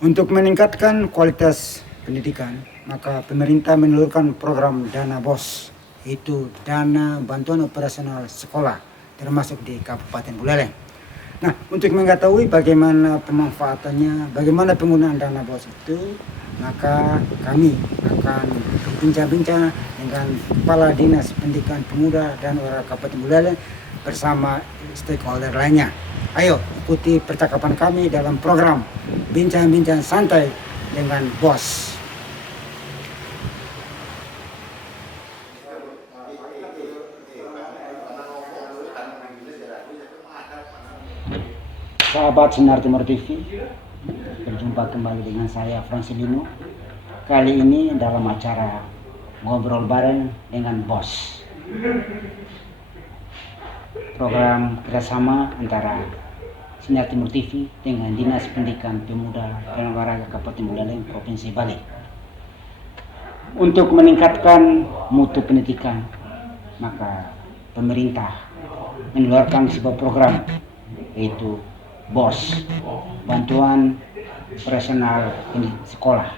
Untuk meningkatkan kualitas pendidikan, maka pemerintah menelurkan program Dana BOS, yaitu Dana Bantuan Operasional Sekolah, termasuk di Kabupaten Buleleng. Nah, untuk mengetahui bagaimana pemanfaatannya, bagaimana penggunaan Dana BOS itu, maka kami akan berbincang-bincang dengan Kepala Dinas Pendidikan Pemuda dan Olahraga Kabupaten Buleleng bersama stakeholder lainnya. Ayo ikuti percakapan kami dalam program Bincang-Bincang Santai dengan Bos. Sahabat Sinar Timur TV, berjumpa kembali dengan saya Fransilino. Kali ini dalam acara Ngobrol Bareng dengan Bos, program kerjasama antara Sinar Timur TV dengan Dinas Pendidikan Pemuda dan Olahraga Kabupaten Buleleng Provinsi Bali untuk meningkatkan mutu pendidikan. Maka pemerintah mengeluarkan sebuah program, yaitu BOS, Bantuan Operasional Sekolah.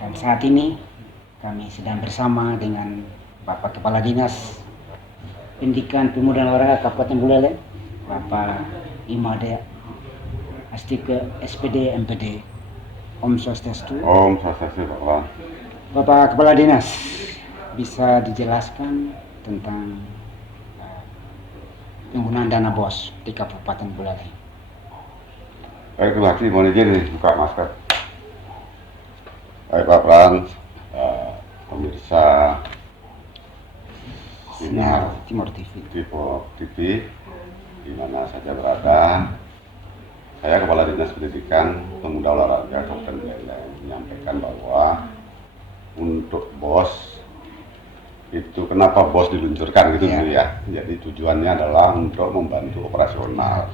Dan saat ini kami sedang bersama dengan Bapak Kepala Dinas Pendidikan Pemuda dan Olahraga Kabupaten Buleleng, Bapak Imade Astike SPD MPD. Om Swastiastu. Om Swastiastu, Bapak. Bapak Kepala Dinas, bisa dijelaskan tentang penggunaan dana BOS di Kabupaten Buleleng? Baik, terima kasih. Mohon izin nih, buka masker. Baik, Pak Frans, pemirsa Sinar Timur TV, di mana saja berada. Saya Kepala Dinas Pendidikan Pemuda Olahraga Kabupaten Buleleng menyampaikan bahwa untuk BOS itu, kenapa BOS diluncurkan gitu dulu ya. Jadi tujuannya adalah untuk membantu operasional.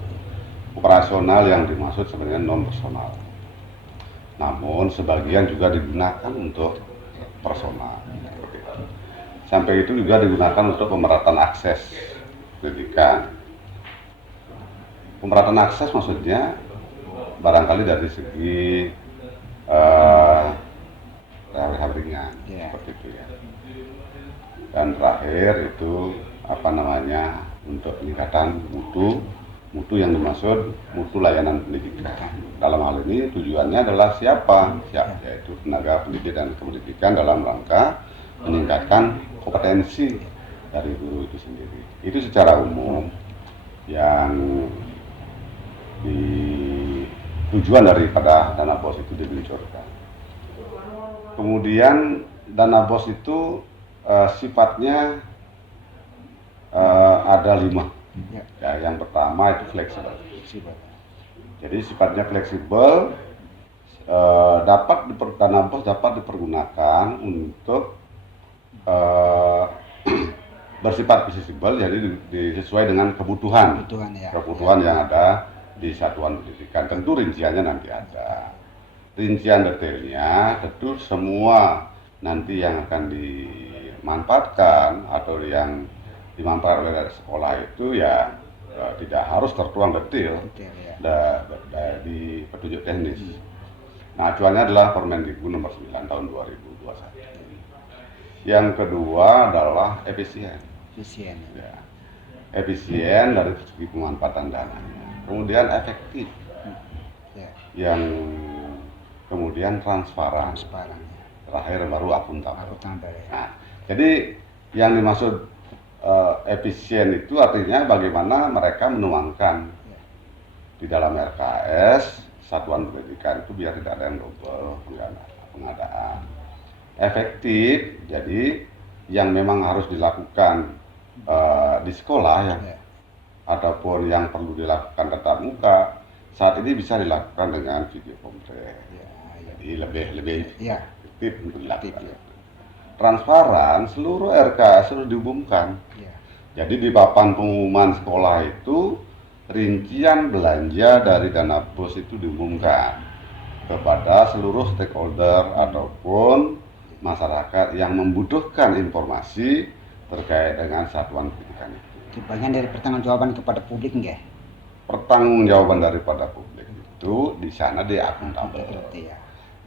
Operasional yang dimaksud sebenarnya non personal. Namun sebagian juga digunakan untuk personal. Sampai itu juga digunakan untuk pemerataan akses pendidikan. Pemerataan akses maksudnya barangkali dari segi rehab ringan, seperti itu ya. Dan terakhir itu untuk peningkatan mutu yang dimaksud mutu layanan pendidikan. Dalam hal ini tujuannya adalah siapa? Yaitu tenaga pendidik dan kependidikan dalam rangka meningkatkan kompetensi dari guru itu sendiri. Itu secara umum yang tujuan daripada dana BOS itu diluncurkan. Kemudian dana BOS itu sifatnya ada 5. Ya, yang pertama itu fleksibel. Jadi sifatnya fleksibel, dana BOS dapat dipergunakan untuk bersifat fleksibel, jadi sesuai dengan kebutuhan yang ada di satuan pendidikan. Tentu rinciannya nanti ada. Rincian detailnya tentu semua nanti yang akan dimanfaatkan atau yang dimanfaatkan oleh sekolah itu ya tidak harus tertuang detail di petunjuk teknis. Nah, acuannya adalah Permendikbud nomor 9 tahun 2021. Yang kedua adalah efisien dari segi pemanfaatan dananya. Kemudian efektif, yang kemudian transparan. Terakhir baru akuntabel. Nah, jadi yang dimaksud efisien itu artinya bagaimana mereka menuangkan di dalam RKS satuan pendidikan itu biar tidak ada yang double pengadaan. Efektif, jadi yang memang harus dilakukan di sekolah ya, ataupun yang perlu dilakukan tatap muka saat ini bisa dilakukan dengan video conference. Jadi lebih efektif untuk dilakukan. Transparan, seluruh RKS sudah diumumkan. Jadi di papan pengumuman sekolah itu rincian belanja dari dana BOS itu diumumkan kepada seluruh stakeholder ataupun masyarakat yang membutuhkan informasi terkait dengan satuan pendidikan itu. Bagian dari pertanggungjawaban kepada publik enggak? Pertanggungjawaban daripada publik. itu di sana dia akuntabel. Iya.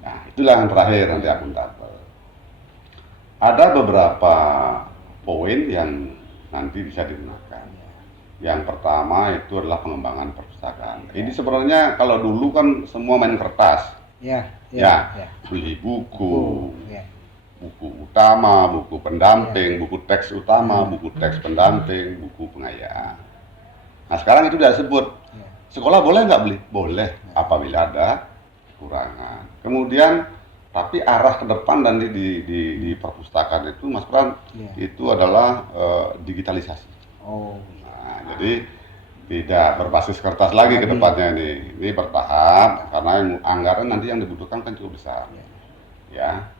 Nah, itulah yang terakhir nanti akuntabel. Ada beberapa poin yang nanti bisa digunakan. Yang pertama itu adalah pengembangan perpustakaan. Ini sebenarnya kalau dulu kan semua main kertas. Ya. Beli buku, Ya. buku utama, buku pendamping, buku teks utama, buku teks pendamping, buku pengayaan. Nah sekarang itu sudah disebut. Sekolah boleh nggak beli? Boleh, apabila ada kekurangan. Kemudian, tapi arah ke depan dan di perpustakaan itu, Mas Pran, itu adalah digitalisasi. Nah, jadi tidak berbasis kertas lagi ke depannya nih. Ini bertahap karena anggaran nanti yang dibutuhkan kan cukup besar. Ya,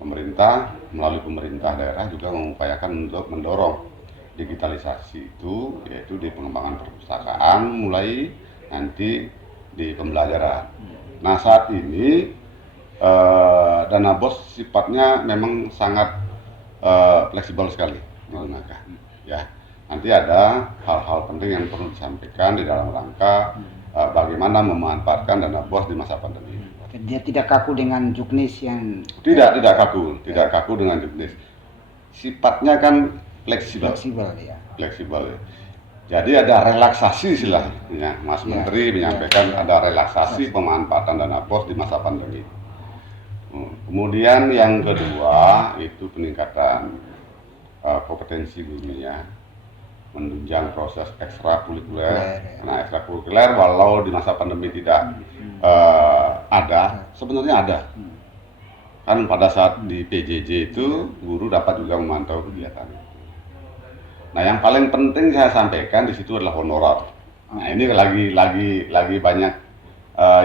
pemerintah melalui pemerintah daerah juga mengupayakan untuk mendorong digitalisasi itu, yaitu di pengembangan perpustakaan mulai nanti di pembelajaran. Nah saat ini dana BOS sifatnya memang sangat fleksibel sekali digunakan. Ya, nanti ada hal-hal penting yang perlu disampaikan di dalam rangka bagaimana memanfaatkan dana BOS di masa pandemi. Dia tidak kaku dengan juknis yang tidak kaku dengan juknis. Sifatnya kan fleksibel. Fleksibel. Jadi ada relaksasi istilahnya, Mas Menteri menyampaikan ada relaksasi pemanfaatan dana BOS di masa pandemi. Kemudian yang kedua itu peningkatan kompetensi gurunya, menunjang proses ekstrakurikuler. Nah ekstrakurikuler walau di masa pandemi tidak ada, sebenarnya ada. Kan pada saat di PJJ itu guru dapat juga memantau kegiatan. Nah yang paling penting saya sampaikan di situ adalah honorar. Nah ini lagi banyak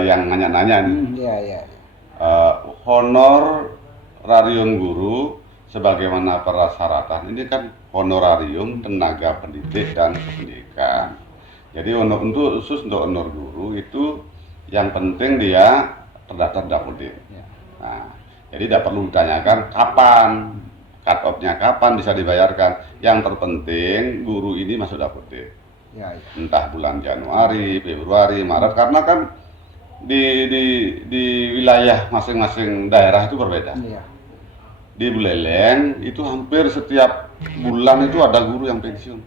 yang nanya-nanya nih. Honorarium guru sebagaimana persyaratan ini kan honorarium tenaga pendidik dan kependidikan. Jadi untuk khusus untuk honor guru itu yang penting dia terdaftar Dapodik. Nah, jadi tidak perlu ditanyakan kapan cut off-nya, kapan bisa dibayarkan. Yang terpenting guru ini masuk Dapodik. Entah bulan Januari, Februari, Maret, karena kan di wilayah masing-masing daerah itu berbeda. Di Buleleng itu hampir setiap bulan itu ada guru yang pensiun.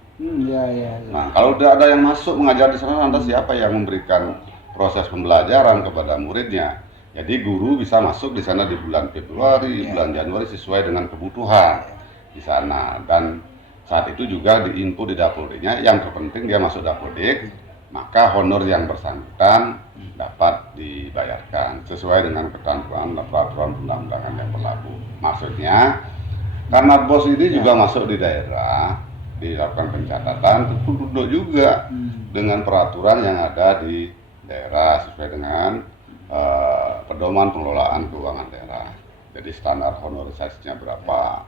Nah, kalau tidak ada yang masuk mengajar di sana, lantas siapa yang memberikan proses pembelajaran kepada muridnya? Jadi guru bisa masuk di sana di bulan Februari, bulan Januari sesuai dengan kebutuhan di sana. Dan saat itu juga diinput di Dapodiknya, yang terpenting dia masuk Dapodik, maka honor yang bersangkutan dapat dibayarkan sesuai dengan ketentuan peraturan undang-undangan yang berlaku. Maksudnya, karena BOS ini juga masuk di daerah, dilakukan pencatatan, itu duduk juga dengan peraturan yang ada di daerah sesuai dengan pedoman pengelolaan keuangan daerah. Jadi standar honorisasinya berapa?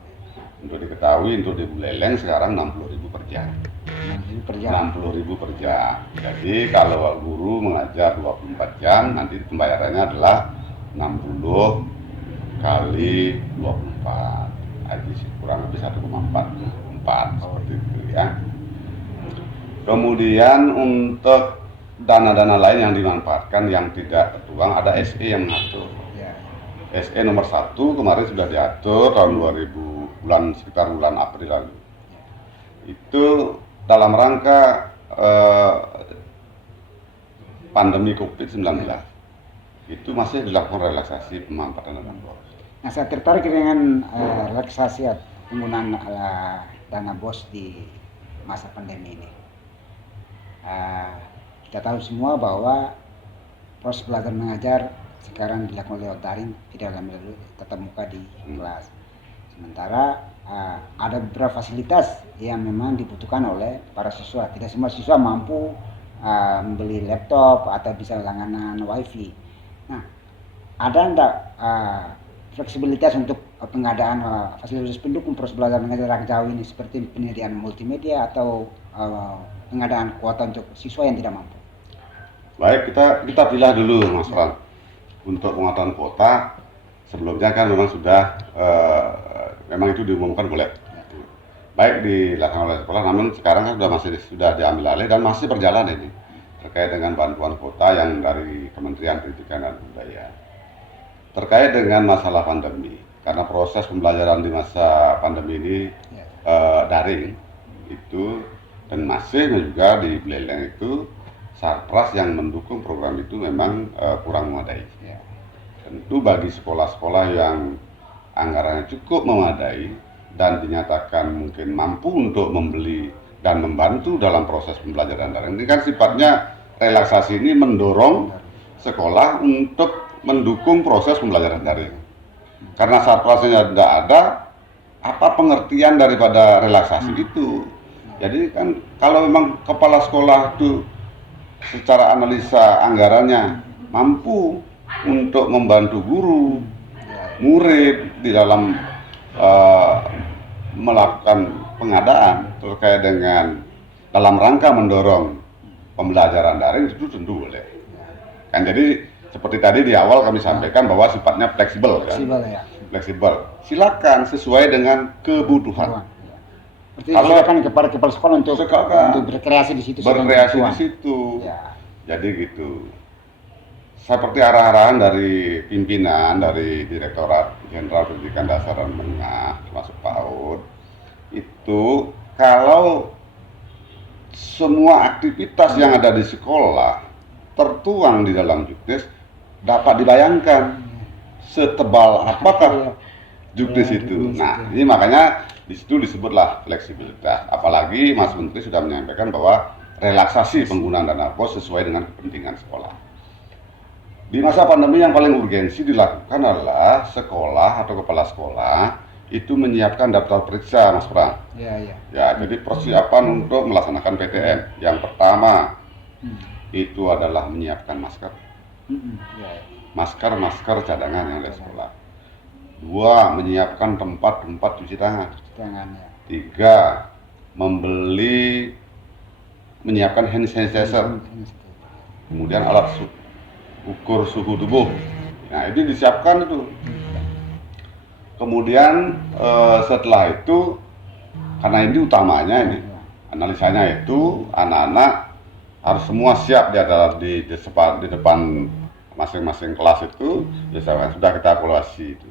Untuk diketahui, untuk di Buleleng sekarang 60.000 per jam. 60.000 per jam. Jadi kalau guru mengajar 24 jam, nanti pembayarannya adalah 60 kali 24. Jadi kurang lebih 1,44 seperti itu ya. Kemudian untuk dana-dana lain yang dimanfaatkan yang tidak tertuang, ada SE yang mengatur. SE nomor 1 kemarin sudah diatur tahun 2000 sekitar bulan April lalu. Itu dalam rangka pandemi COVID-19. Itu masih dilakukan relaksasi pemanfaatan dana BOS. Nah, saya tertarik dengan relaksasi penggunaan dana BOS di masa pandemi ini. Kita tahu semua bahwa proses belajar mengajar sekarang dilakukan lewat daring, tidak melalui tatap muka di kelas. Sementara ada beberapa fasilitas yang memang dibutuhkan oleh para siswa. Tidak semua siswa mampu membeli laptop atau bisa langganan wifi. Nah, ada enggak fleksibilitas untuk pengadaan fasilitas pendukung proses belajar mengajar jarak jauh ini seperti penyediaan multimedia atau pengadaan kuota untuk siswa yang tidak mampu? Baik, kita pilih dulu Mas Fran. Untuk penguatan kuota sebelumnya kan memang sudah memang itu diumumkan boleh. Baik dilakukan oleh sekolah, namun sekarang kan sudah diambil alih dan masih berjalan ini. terkait dengan bantuan kuota yang dari Kementerian Pendidikan dan Kebudayaan. Terkait dengan masalah pandemi, karena proses pembelajaran di masa pandemi ini daring itu, dan masih juga di Buleleng itu Sarpras yang mendukung program itu memang kurang memadai. Tentu bagi sekolah-sekolah yang anggarannya cukup memadai dan dinyatakan mungkin mampu untuk membeli dan membantu dalam proses pembelajaran daring, ini kan sifatnya relaksasi ini mendorong sekolah untuk mendukung proses pembelajaran daring. Karena Sarprasnya tidak ada, apa pengertian daripada relaksasi itu? Jadi kan kalau memang kepala sekolah itu secara analisa anggarannya mampu untuk membantu guru, murid di dalam melakukan pengadaan terkait dengan dalam rangka mendorong pembelajaran daring, itu tentu boleh. Kan jadi seperti tadi di awal kami sampaikan bahwa sifatnya fleksibel kan. Fleksibel. Silakan sesuai dengan kebutuhan. Kalau silakan kepada kepala sekolah untuk berkreasi di situ. Berkreasi di situ. Jadi gitu. Seperti arah-arahan dari pimpinan dari Direktorat Jenderal Pendidikan Dasar dan Menengah termasuk PAUD itu, kalau semua aktivitas yang ada di sekolah tertuang di dalam juknis, dapat dibayangkan setebal apakah juknis itu. Nah, ini makanya di situ disebutlah fleksibilitas. Apalagi Mas Menteri sudah menyampaikan bahwa relaksasi penggunaan dana BOS sesuai dengan kepentingan sekolah. Di masa pandemi yang paling urgensi dilakukan adalah sekolah atau kepala sekolah itu menyiapkan daftar periksa, Mas Pram. Ya, jadi persiapan untuk melaksanakan PTM. Yang pertama itu adalah menyiapkan masker. Masker cadangan yang ada di sekolah. 2, menyiapkan tempat cuci tangan. 3, menyiapkan hand sanitizer. Kemudian alat ukur suhu tubuh. Nah, itu disiapkan itu. Kemudian setelah itu, karena ini utamanya ini analisanya itu anak-anak harus semua siap di depan masing-masing kelas itu, sudah kita evaluasi itu.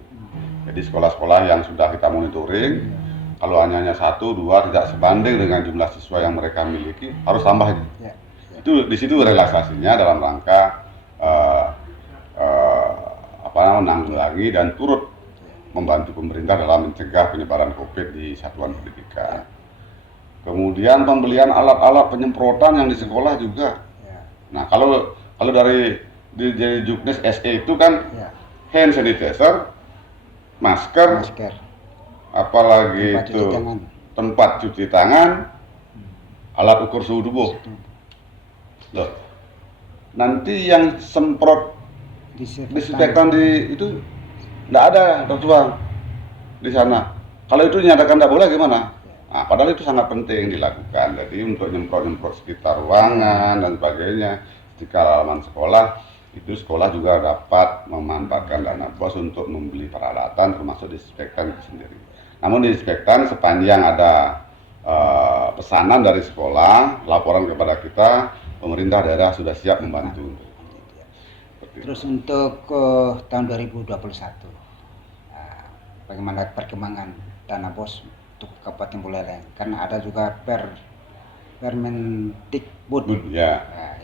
Jadi sekolah-sekolah yang sudah kita monitoring, kalau hanya 1, 2 tidak sebanding dengan jumlah siswa yang mereka miliki, harus tambah. Itu di situ relaksasinya dalam rangka menanggulangi dan turut membantu pemerintah dalam mencegah penyebaran COVID di satuan pendidikan. Kemudian pembelian alat-alat penyemprotan yang di sekolah juga. Nah, kalau dari juknis SE itu kan hand sanitizer, masker, apalagi itu tempat cuci tangan, alat ukur suhu tubuh. Loh, nanti yang semprot disinfektan itu nggak ada tertuang di sana. Kalau itu dinyatakan nggak boleh gimana? Nah, padahal itu sangat penting dilakukan. Jadi untuk nyemprot sekitar ruangan dan sebagainya, sekitar halaman sekolah, itu sekolah juga dapat memanfaatkan dana BOS untuk membeli peralatan termasuk disinfektan itu sendiri. Namun disinfektan sepanjang ada pesanan dari sekolah, laporan kepada kita, pemerintah daerah sudah siap membantu. Terus untuk tahun 2021, bagaimana perkembangan dana BOS untuk Kabupaten Buleleng? Karena ada juga Permendikbud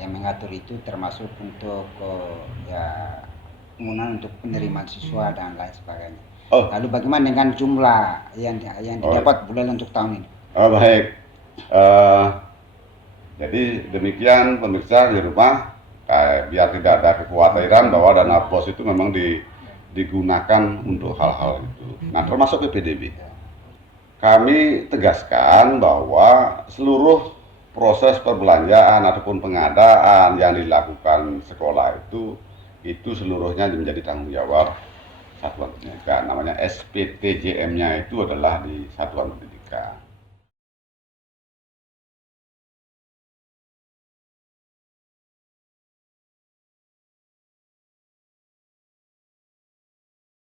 yang mengatur itu, termasuk untuk penggunaan untuk penerimaan siswa dan lain sebagainya. Lalu bagaimana dengan jumlah yang didapat Buleleng untuk tahun ini? Baik. Jadi demikian pemirsa di rumah. Biar tidak ada kekhawatiran bahwa dana BOS itu memang digunakan untuk hal-hal itu. Nah, termasuk PPDB. Kami tegaskan bahwa seluruh proses perbelanjaan ataupun pengadaan yang dilakukan sekolah itu seluruhnya menjadi tanggung jawab satuan pendidikan. Namanya SPTJM-nya itu adalah di satuan pendidikan.